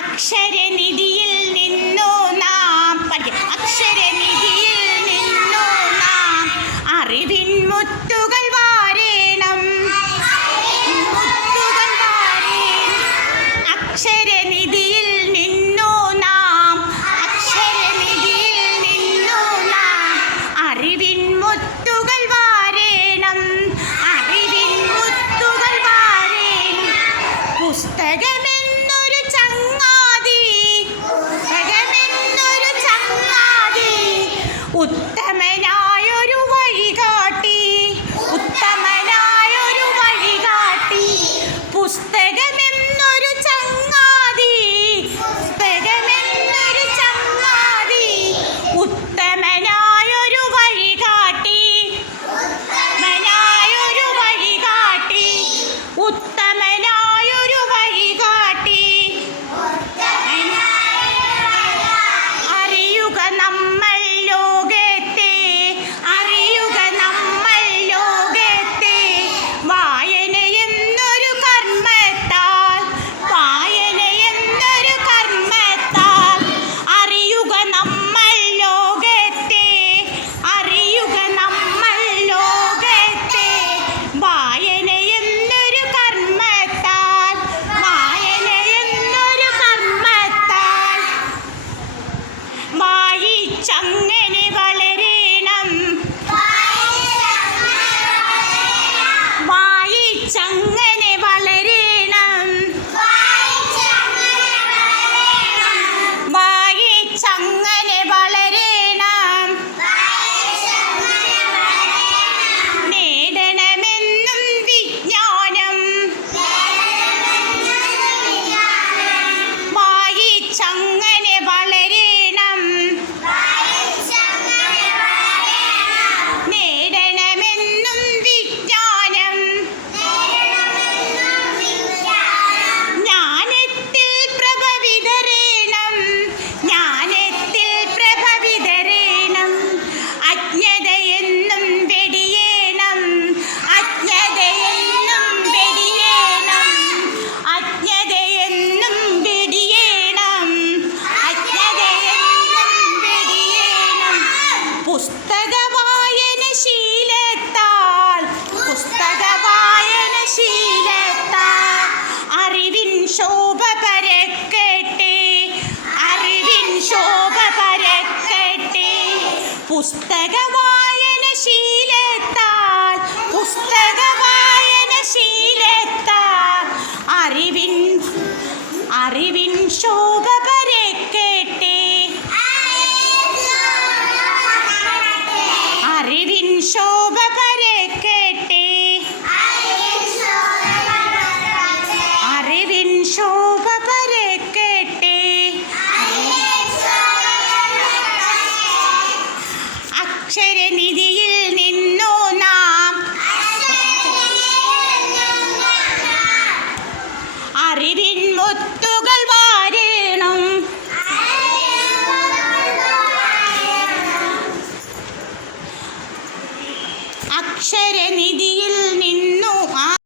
അക്ഷരനിധിയിൽ നിന്നു നാം അക്ഷരനിധിയിൽ നിന്നു നാം അറിവിൻ മുത്തുകൾ വാരേണം. മുത്തുകൾ വാരേണം. അക്ഷരനിധിയിൽ നിന്നു നാം അക്ഷരനിധിയിൽ നിന്നു നാം അറിവിൻ മുത്തുകൾ വാരേണം. അറിവിൻ മുത്തുകൾ വാരേണം. പുസ്തകമെന്നൊരു ചങ്ങാതി, പുസ്തകമെന്നൊരു ചങ്ങാതി, ഉത്തമനായൊരു വഴികാട്ടി, ഉത്തമനായൊരു വഴികാട്ടി. പുസ്തകമെന്നൊരു ചങ്ങാതി, പുസ്തകമെന്നൊരു ചങ്ങാതി, ഉത്തമനായൊരു വഴികാട്ടി, ഉത്തമനായൊരു വഴികാട്ടി, ഉത്തമനായൊരു വഴികാട്ടി. അറിയുക നമ്മൾ ലോകത്തെ, അറിയുക നമ്മൾ ലോകത്തെ വായന എന്നൊരു കർമ്മത്താൽ, വായന എന്നൊരു കർമ്മത്താൽ. അറിയുക നമ്മൾ ലോകത്തെ, അറിയുക നമ്മൾ ലോകത്തെ വായന എന്നൊരു കർമ്മത്താൽ, വായന എന്നൊരു കർമ്മത്താൽ. വായിച്ചങ്ങനെ വളരണം, വായിച്ചങ്ങനെ വളരണം, വായിച്ചങ്ങനെ വളരണം. നേടണമെന്നും വിജ്ഞാനം, വായിച്ചങ്ങനെ വളരണം. നേടണമെന്നും വിജ്ഞാനം. ജ്ഞാനത്തിൽ പ്രഭ വിതരണം, ജ്ഞാനത്തിൽ പ്രഭ വിതരണം. അജ്ഞതയെന്നും വെടിയേണം, അജ്ഞതയെന്നും വെടിയേണം, അജ്ഞതയെന്നും വെടിയേണം, അജ്ഞതയെന്നും വെടിയേണം. പുസ്തക വായന ശീലത്താൽ, പുസ്തക വായന ശീലത്താൽ അറിവിൻ ശോഭ പരക്കട്ടെ, അറിവിൻ ശോഭ പരക്കട്ടെ. പുസ്തക വായന ശീലത്താൽ, പുസ്തക വായന ശീലത്താൽ അറിവിൻ, അറിവിൻ ശോഭ പരക്കട്ടെ, അറിവിൻ ശോഭ പരക്കട്ടെ, അറിവിൻ ശോഭ പരക്കട്ടെ. അക്ഷരനിധി